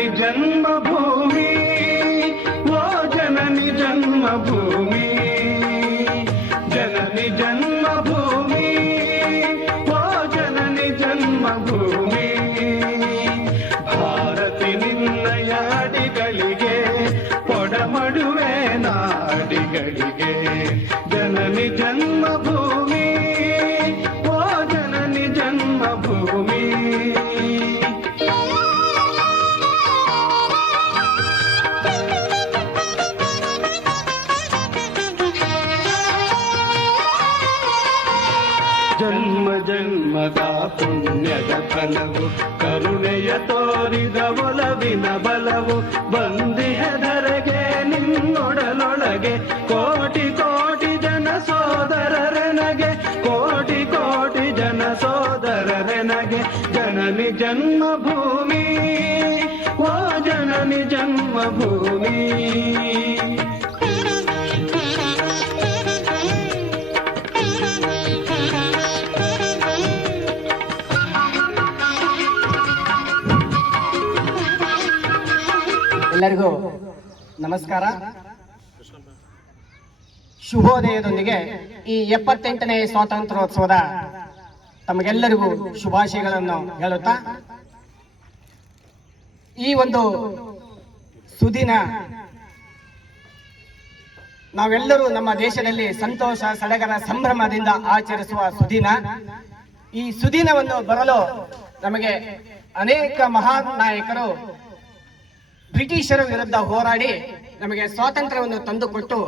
जननी जन्मभूमि वो जननी जन्मभूमि जननी जन्मभूमि वो जननी जन्मभूमि भारती निन्नय अडिगलिगे पೊಡಮಡುವೆ ನಾಡಿಗಳಿಗೆ जननी जन्मभूमि वो जननी जन्मभूमि ಜನ್ಮ ಜನ್ಮದ ಪುಣ್ಯದ ಫಲವು ಕರುಣೆಯ ತೋರಿದ ಒಲವಿನ ಬಲವು ಬಂದಿಹೆದರೆಗೆ ನಿನ್ನೊಡಲೊಳಗೆ ಕೋಟಿ ಕೋಟಿ ಜನ ಸೋದರರೆನಗೆ ಕೋಟಿ ಕೋಟಿ ಜನ ಸೋದರರೆನಗೆ ಜನನಿ ಜನ್ಮಭೂಮಿ ಓ ಜನನಿ ಜನ್ಮಭೂಮಿ ಎಲ್ಲರಿಗೂ ನಮಸ್ಕಾರ. ಶುಭೋದಯದೊಂದಿಗೆ ಈ 78ನೇ ಸ್ವಾತಂತ್ರ್ಯೋತ್ಸವದ ತಮಗೆಲ್ಲರಿಗೂ ಶುಭಾಶಯಗಳನ್ನು ಹೇಳುತ್ತಾ, ಈ ಒಂದು ಸುದಿನ ನಾವೆಲ್ಲರೂ ನಮ್ಮ ದೇಶದಲ್ಲಿ ಸಂತೋಷ ಸಡಗರ ಸಂಭ್ರಮದಿಂದ ಆಚರಿಸುವ ಸುದಿನ. ಈ ಸುದಿನವನ್ನು ಬರಲು ನಮಗೆ ಅನೇಕ ಮಹಾನ್ ನಾಯಕರು ಬ್ರಿಟಿಷರ ವಿರುದ್ಧ ಹೋರಾಡಿ ನಮಗೆ ಸ್ವಾತಂತ್ರ್ಯವನ್ನು ತಂದುಕೊಟ್ಟು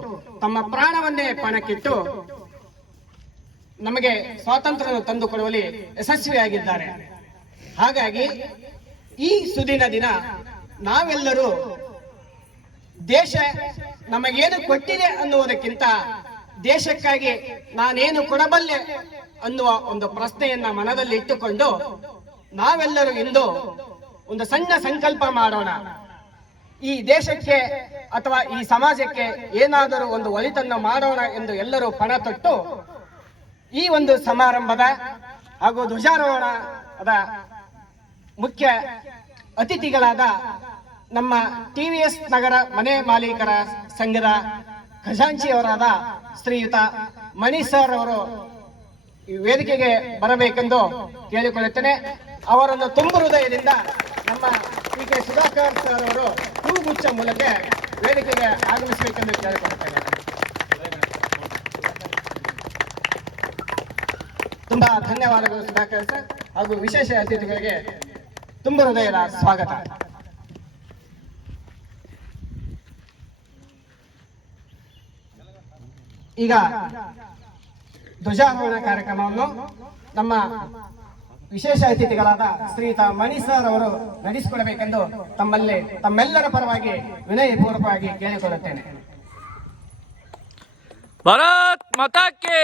ತಮ್ಮ ಪ್ರಾಣವನ್ನೇ ಪಣಕ್ಕಿಟ್ಟು ನಮಗೆ ಸ್ವಾತಂತ್ರ್ಯವನ್ನು ತಂದುಕೊಡುವಲ್ಲಿ ಯಶಸ್ವಿಯಾಗಿದ್ದಾರೆ. ಹಾಗಾಗಿ ಈ ಸುದಿನ ದಿನ ನಾವೆಲ್ಲರೂ ದೇಶ ನಮಗೇನು ಕೊಟ್ಟಿದೆ ಅನ್ನುವುದಕ್ಕಿಂತ ದೇಶಕ್ಕಾಗಿ ನಾನೇನು ಕೊಡಬಲ್ಲೆ ಅನ್ನುವ ಒಂದು ಪ್ರಶ್ನೆಯನ್ನ ಮನದಲ್ಲಿ ಇಟ್ಟುಕೊಂಡು ನಾವೆಲ್ಲರೂ ಇಂದು ಒಂದು ಸಣ್ಣ ಸಂಕಲ್ಪ ಮಾಡೋಣ. ಈ ದೇಶಕ್ಕೆ ಅಥವಾ ಈ ಸಮಾಜಕ್ಕೆ ಏನಾದರೂ ಒಂದು ಒಳಿತನ್ನು ಮಾಡೋಣ ಎಂದು ಎಲ್ಲರೂ ಪಣ ತೊಟ್ಟು ಈ ಒಂದು ಸಮಾರಂಭದ ಹಾಗೂ ಧ್ವಜಾರೋಹಣದ ಮುಖ್ಯ ಅತಿಥಿಗಳಾದ ನಮ್ಮ TVS ನಗರ ಮನೆ ಮಾಲೀಕರ ಸಂಘದ ಖಜಾಂಚಿಯವರಾದ ಶ್ರೀಯುತ ಮಣಿ ಸರ್ ಅವರು ಈ ವೇದಿಕೆಗೆ ಬರಬೇಕೆಂದು ಕೇಳಿಕೊಳ್ಳುತ್ತೇನೆ. ಅವರನ್ನು ತುಂಬು ಹೃದಯದಿಂದ ನಮ್ಮ PK ಸುಧಾಕರ್ ಸರ್ ಅವರು ಹೂಗುಚ್ಛ ಮೂಲಕ ವೇದಿಕೆಗೆ ಆಗಮಿಸಬೇಕೆಂದು ಕೇಳಿಕೊಳ್ಳುತ್ತೇನೆ. ತುಂಬಾ ಧನ್ಯವಾದಗಳು ಸುಧಾಕರ್ ಸರ್ ಹಾಗೂ ವಿಶೇಷ ಅತಿಥಿಗಳಿಗೆ ತುಂಬ ಹೃದಯದ ಸ್ವಾಗತ. ಈಗ ಧ್ವಜಾರೋಹಣ ಕಾರ್ಯಕ್ರಮವನ್ನು ನಮ್ಮ ವಿಶೇಷ ಅತಿಥಿಗಳಾದ ಶ್ರೀಯುತ ಮಣಿ ಸರ್ ಅವರು ನಡೆಸಿಕೊಡಬೇಕೆಂದು ತಮ್ಮೆಲ್ಲರ ಪರವಾಗಿ ವಿನಯಪೂರ್ವಕವಾಗಿ ಕೇಳಿಕೊಳ್ಳುತ್ತೇನೆ. ಭಾರತ್ ಮಾತಾ ಕಿ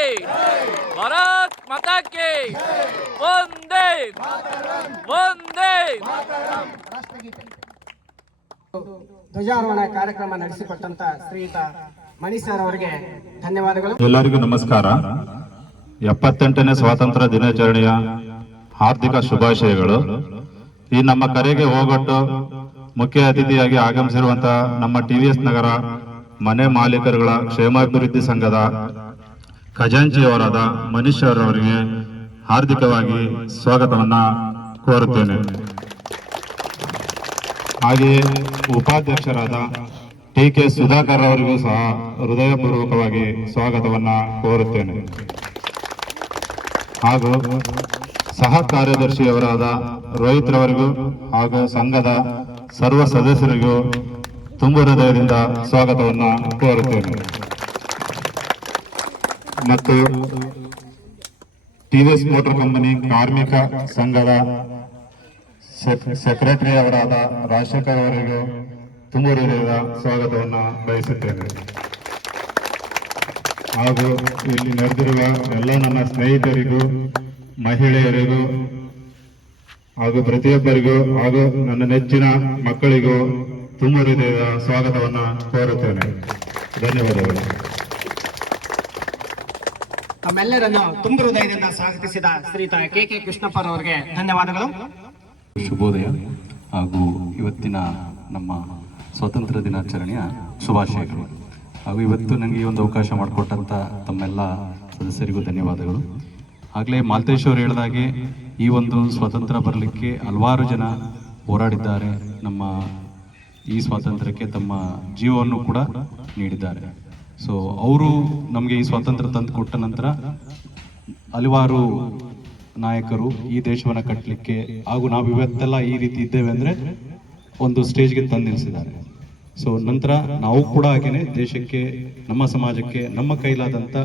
ಭಾರತ್ ಮಾತಾ ಕಿ ವಂದೇ ವಂದೇ ರಾಷ್ಟ್ರಗೀತೆ ಧ್ವಜಾರೋಹಣ ಕಾರ್ಯಕ್ರಮ ನಡೆಸಿಕೊಟ್ಟಂತ ಶ್ರೀಯುತ ಮಣಿ ಸರ್ ಅವರಿಗೆ ಧನ್ಯವಾದಗಳು. ಎಲ್ಲರಿಗೂ ನಮಸ್ಕಾರ. 78ನೇ ಸ್ವಾತಂತ್ರ್ಯ ದಿನಾಚರಣೆಯ ಹಾರ್ದಿಕ ಶುಭಾಶಯಗಳು. ಈ ನಮ್ಮ ಕರೆಗೆ ಹೋಗೊಟ್ಟು ಮುಖ್ಯ ಅತಿಥಿಯಾಗಿ ಆಗಮಿಸಿರುವಂತಹ ನಮ್ಮ TVS ನಗರ ಮನೆ ಮಾಲೀಕರುಗಳ ಕ್ಷೇಮಾಭಿವೃದ್ಧಿ ಸಂಘದ ಖಜಾಂಚಿಯವರಾದ ಮನೀಶ್ ಅವರಿಗೆ ಹಾರ್ದಿಕವಾಗಿ ಸ್ವಾಗತವನ್ನ ಕೋರುತ್ತೇನೆ. ಹಾಗೆಯೇ ಉಪಾಧ್ಯಕ್ಷರಾದ TK ಸುಧಾಕರ್ ಅವರಿಗೂ ಸಹ ಹೃದಯಪೂರ್ವಕವಾಗಿ ಸ್ವಾಗತವನ್ನ ಕೋರುತ್ತೇನೆ. ಹಾಗೂ ಸಹ ಕಾರ್ಯದರ್ಶಿಯವರಾದ ರೋಹಿತ್ ರವರಿಗೂ ಹಾಗೂ ಸಂಘದ ಸರ್ವ ಸದಸ್ಯರಿಗೂ ತುಂಬ ಹೃದಯದಿಂದ ಸ್ವಾಗತವನ್ನ ಕೋರುತ್ತೇನೆ. ಮತ್ತು TVS ಮೋಟಾರ್ ಕಂಪನಿ ಕಾರ್ಮಿಕ ಸಂಘದ ಸೆಕ್ರೆಟರಿ ಅವರಾದ ರಾಜಶೇಖರ್ ಅವರಿಗೂ ತುಂಬ ಹೃದಯದ ಸ್ವಾಗತವನ್ನ ಬಯಸುತ್ತೇನೆ. ಹಾಗೂ ಇಲ್ಲಿ ನಡೆದಿರುವ ಎಲ್ಲ ನನ್ನ ಸ್ನೇಹಿತರಿಗೂ ಮಹಿಳೆಯರಿಗೂ ಹಾಗೂ ಪ್ರತಿಯೊಬ್ಬರಿಗೂ ಹಾಗೂ ನನ್ನ ನೆಚ್ಚಿನ ಮಕ್ಕಳಿಗೂ ತುಂಬ ಹೃದಯದ ಸ್ವಾಗತವನ್ನ ಕೋರುತ್ತೇನೆ. ಧನ್ಯವಾದಗಳು. ತಮ್ಮೆಲ್ಲರನ್ನು ತುಂಬ ಹೃದಯದಿಂದ ಸ್ವಾಗತಿಸಿದ ಶ್ರೀಯುತ KK ಕೃಷ್ಣಪ್ಪರವರಿಗೆ ಧನ್ಯವಾದಗಳು. ಶುಭೋದಯ. ಹಾಗೂ ಇವತ್ತಿನ ನಮ್ಮ ಸ್ವಾತಂತ್ರ್ಯ ದಿನಾಚರಣೆಯ ಶುಭಾಶಯಗಳು. ಹಾಗೂ ಇವತ್ತು ನನಗೆ ಈ ಒಂದು ಅವಕಾಶ ಮಾಡಿಕೊಟ್ಟಂಥ ತಮ್ಮೆಲ್ಲ ಸದಸ್ಯರಿಗೂ ಧನ್ಯವಾದಗಳು. ಆಗಲೇ ಮಾಲ್ತೇಶ್ ಅವರು ಹೇಳಿದಾಗೆ ಈ ಒಂದು ಸ್ವಾತಂತ್ರ್ಯ ಬರಲಿಕ್ಕೆ ಹಲವಾರು ಜನ ಹೋರಾಡಿದ್ದಾರೆ. ನಮ್ಮ ಈ ಸ್ವಾತಂತ್ರ್ಯಕ್ಕೆ ತಮ್ಮ ಜೀವವನ್ನು ಕೂಡ ನೀಡಿದ್ದಾರೆ. ಸೊ ಅವರು ನಮಗೆ ಈ ಸ್ವಾತಂತ್ರ್ಯ ತಂದು ಕೊಟ್ಟ ನಂತರ ಹಲವಾರು ನಾಯಕರು ಈ ದೇಶವನ್ನು ಕಟ್ಟಲಿಕ್ಕೆ ಹಾಗೂ ನಾವು ಇವತ್ತೆಲ್ಲ ಈ ರೀತಿ ಇದ್ದೇವೆ ಅಂದರೆ ಒಂದು ಸ್ಟೇಜ್ಗೆ ತಂದು ನಿಲ್ಲಿಸಿದ್ದಾರೆ. ಸೊ ನಂತರ ನಾವು ಕೂಡ ಹಾಗೇನೆ ದೇಶಕ್ಕೆ, ನಮ್ಮ ಸಮಾಜಕ್ಕೆ ನಮ್ಮ ಕೈಲಾದಂಥ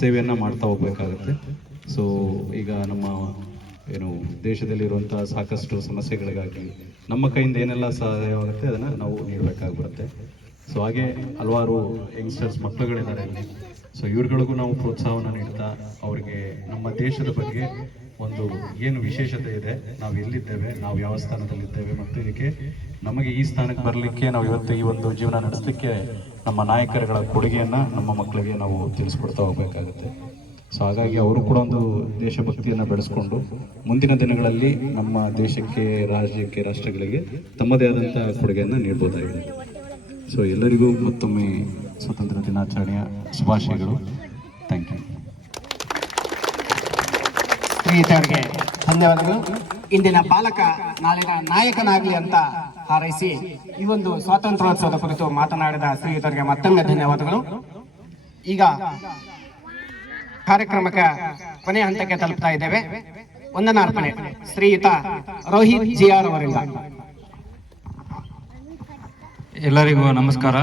ಸೇವೆಯನ್ನು ಮಾಡ್ತಾ ಹೋಗ್ಬೇಕಾಗುತ್ತೆ. ಸೊ ಈಗ ನಮ್ಮ ಏನು ದೇಶದಲ್ಲಿರುವಂಥ ಸಾಕಷ್ಟು ಸಮಸ್ಯೆಗಳಿಗಾಗಿ ನಮ್ಮ ಕೈಯಿಂದ ಏನೆಲ್ಲ ಸಹಾಯವಾಗುತ್ತೆ ಅದನ್ನು ನಾವು ನೀಡಬೇಕಾಗ್ಬರುತ್ತೆ. ಸೊ ಹಾಗೆ ಹಲವಾರು ಯಂಗ್ಸ್ಟರ್ಸ್ ಮಕ್ಕಳುಗಳಿದ್ದಾರೆ ಇಲ್ಲಿ. ಸೊ ಇವ್ರುಗಳಿಗೂ ನಾವು ಪ್ರೋತ್ಸಾಹವನ್ನು ನೀಡ್ತಾ ಅವರಿಗೆ ನಮ್ಮ ದೇಶದ ಬಗ್ಗೆ ಒಂದು ಏನು ವಿಶೇಷತೆ ಇದೆ, ನಾವು ಎಲ್ಲಿದ್ದೇವೆ, ನಾವು ಯಾವ ಸ್ಥಾನದಲ್ಲಿದ್ದೇವೆ ಮತ್ತು ಇದಕ್ಕೆ ನಮಗೆ ಈ ಸ್ಥಾನಕ್ಕೆ ಬರಲಿಕ್ಕೆ ನಾವು ಇವತ್ತು ಈ ಒಂದು ಜೀವನ ನಡೆಸಲಿಕ್ಕೆ ನಮ್ಮ ನಾಯಕರುಗಳ ಕೊಡುಗೆಯನ್ನು ನಮ್ಮ ಮಕ್ಕಳಿಗೆ ನಾವು ತಿಳಿಸ್ಕೊಡ್ತಾ ಹೋಗಬೇಕಾಗುತ್ತೆ. ಸೊ ಹಾಗಾಗಿ ಅವರು ಕೂಡ ಒಂದು ದೇಶಭಕ್ತಿಯನ್ನು ಬೆಳೆಸ್ಕೊಂಡು ಮುಂದಿನ ದಿನಗಳಲ್ಲಿ ನಮ್ಮ ದೇಶಕ್ಕೆ, ರಾಜ್ಯಕ್ಕೆ, ರಾಷ್ಟ್ರಗಳಿಗೆ ತಮ್ಮದೇ ಆದಂಥ ಕೊಡುಗೆಯನ್ನು ನೀಡ್ಬೋದಾಗಿದೆ. ಸೊ ಎಲ್ಲರಿಗೂ ಮತ್ತೊಮ್ಮೆ ಸ್ವಾತಂತ್ರ್ಯ ದಿನಾಚರಣೆಯ ಶುಭಾಶಯಗಳು. Thank you. ಶ್ರೀಯುತರಿಗೆ ಧನ್ಯವಾದಗಳು. ಇಂದಿನ ಬಾಲಕ ನಾಳಿನ ನಾಯಕನಾಗಲಿ ಅಂತ ಹಾರೈಸಿ ಈ ಒಂದು ಸ್ವಾತಂತ್ರ್ಯೋತ್ಸವದ ಕುರಿತು ಮಾತನಾಡಿದ ಶ್ರೀಯುತರಿಗೆ ಮತ್ತೊಮ್ಮೆ ಧನ್ಯವಾದಗಳು. ಈಗ ಕಾರ್ಯಕ್ರಮಕ್ಕೆ ಕೊನೆಯ ಹಂತಕ್ಕೆ ತಲುಪ್ತಾ ಇದ್ದೇವೆ. ವಂದನಾರ್ಪಣೆ ಶ್ರೀಯುತ ರೋಹಿತ್ ಜಿಆರ್ ಅವರಿಂದ. ಎಲ್ಲರಿಗೂ ನಮಸ್ಕಾರ.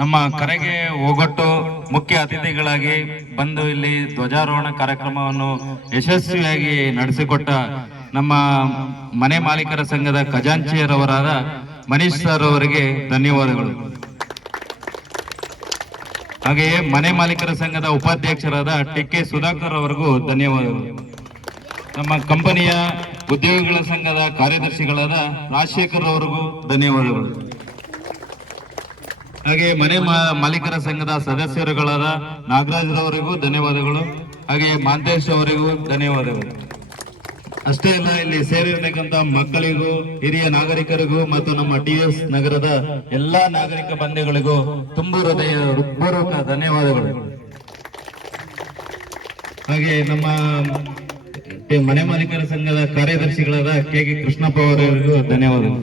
ನಮ್ಮ ಕರೆಗೆ ಹೋಗೊಟ್ಟು ಮುಖ್ಯ ಅತಿಥಿಗಳಾಗಿ ಬಂದು ಇಲ್ಲಿ ಧ್ವಜಾರೋಹಣ ಕಾರ್ಯಕ್ರಮವನ್ನು ಯಶಸ್ವಿಯಾಗಿ ನಡೆಸಿಕೊಟ್ಟ ನಮ್ಮ ಮನೆ ಮಾಲೀಕರ ಸಂಘದ ಖಜಾಂಚಿಯರವರಾದ ಮನೀಶ್ ಸರ್ ಅವರಿಗೆ ಧನ್ಯವಾದಗಳು. ಹಾಗೆಯೇ ಮನೆ ಮಾಲೀಕರ ಸಂಘದ ಉಪಾಧ್ಯಕ್ಷರಾದ ಟಿ.ಕೆ. ಸುಧಾಕರ್ ಅವರಿಗೂ ಧನ್ಯವಾದಗಳು. ನಮ್ಮ ಕಂಪನಿಯ ಉದ್ಯೋಗಿಗಳ ಸಂಘದ ಕಾರ್ಯದರ್ಶಿಗಳಾದ ರಾಜಶೇಖರ್ ಅವರಿಗೂ ಧನ್ಯವಾದಗಳು. ಹಾಗೆ ಮನೆ ಮಾಲೀಕರ ಸಂಘದ ಸದಸ್ಯರುಗಳಾದ ನಾಗರಾಜ್ರವರಿಗೂ ಧನ್ಯವಾದಗಳು. ಹಾಗೆ ಮಾಂತೇಶ್ ಅವರಿಗೂ ಧನ್ಯವಾದಗಳು. ಅಷ್ಟೇ ಅಲ್ಲ, ಇಲ್ಲಿ ಸೇರಿರ್ತಕ್ಕಂಥ ಮಕ್ಕಳಿಗೂ, ಹಿರಿಯ ನಾಗರಿಕರಿಗೂ ಮತ್ತು ನಮ್ಮ ಟಿ.ಎಸ್. ನಗರದ ಎಲ್ಲಾ ನಾಗರಿಕ ಬಂಧುಗಳಿಗೂ ತುಂಬು ಹೃತ್ಪೂರ್ವಕ ಧನ್ಯವಾದಗಳು. ಹಾಗೆ ನಮ್ಮ ಮನೆ ಮಾಲೀಕರ ಸಂಘದ ಕಾರ್ಯದರ್ಶಿಗಳಾದ ಕೆ.ಕೆ. ಕೃಷ್ಣಪ್ಪ ಅವರಿಗೂ ಧನ್ಯವಾದಗಳು.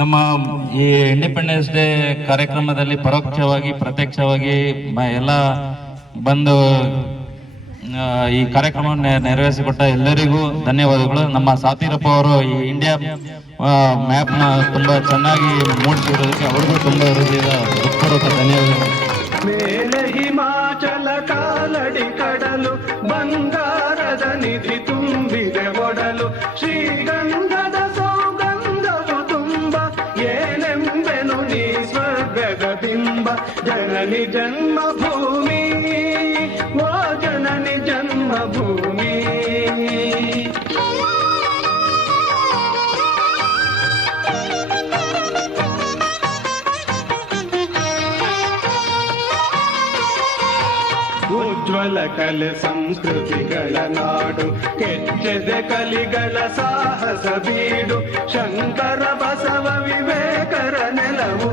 ನಮ್ಮ ಈ ಇಂಡಿಪೆಂಡೆನ್ಸ್ ಡೇ ಕಾರ್ಯಕ್ರಮದಲ್ಲಿ ಪರೋಕ್ಷವಾಗಿ ಪ್ರತ್ಯಕ್ಷವಾಗಿ ಎಲ್ಲ ಬಂದು ಈ ಕಾರ್ಯಕ್ರಮವನ್ನು ನೆರವೇರಿಸಿಕೊಟ್ಟ ಎಲ್ಲರಿಗೂ ಧನ್ಯವಾದಗಳು. ನಮ್ಮ ಸಾತಿರಪ್ಪ ಅವರು ಈ ಇಂಡಿಯಾ ಮ್ಯಾಪ್ ನ ತುಂಬಾ ಚೆನ್ನಾಗಿ ಮೂಡಿಸಿರೋದಕ್ಕೆ ಅವ್ರಿಗೂ ತುಂಬಾ ಹೃತ್ಪೂರ್ವಕ ಧನ್ಯವಾದಗಳು. ಮೇಲೆ ಹಿಮಾಚಲ ಕಾಲಡಿ ಕಡಲು, ಬಂಗಾರದ ನಿಧಿ ತುಂಬಿದೆ ಒಡಲು, ಶ್ರೀಗಂಧದ ಸೌಗಂಧವು ತುಂಬ, ಏನೆಂಬೆನು ನೀ ಸ್ವರ್ಗದ ಬಿಂಬ. ಜನನಿ ಜನ್ಮಭೂಮಿ, ಓ ಜನನಿ ಜನ್ಮಭೂಮಿ. ಉಜ್ವಲ ಕಲೆ ಸಂಸ್ಕೃತಿಗಳ ನಾಡು, ಕೆಚ್ಚೆದೆ ಕಲಿಗಳ ಸಾಹಸ ಬೀಡು, ಶಂಕರ ಬಸವ ವಿವೇಕರ ನೆಲವು,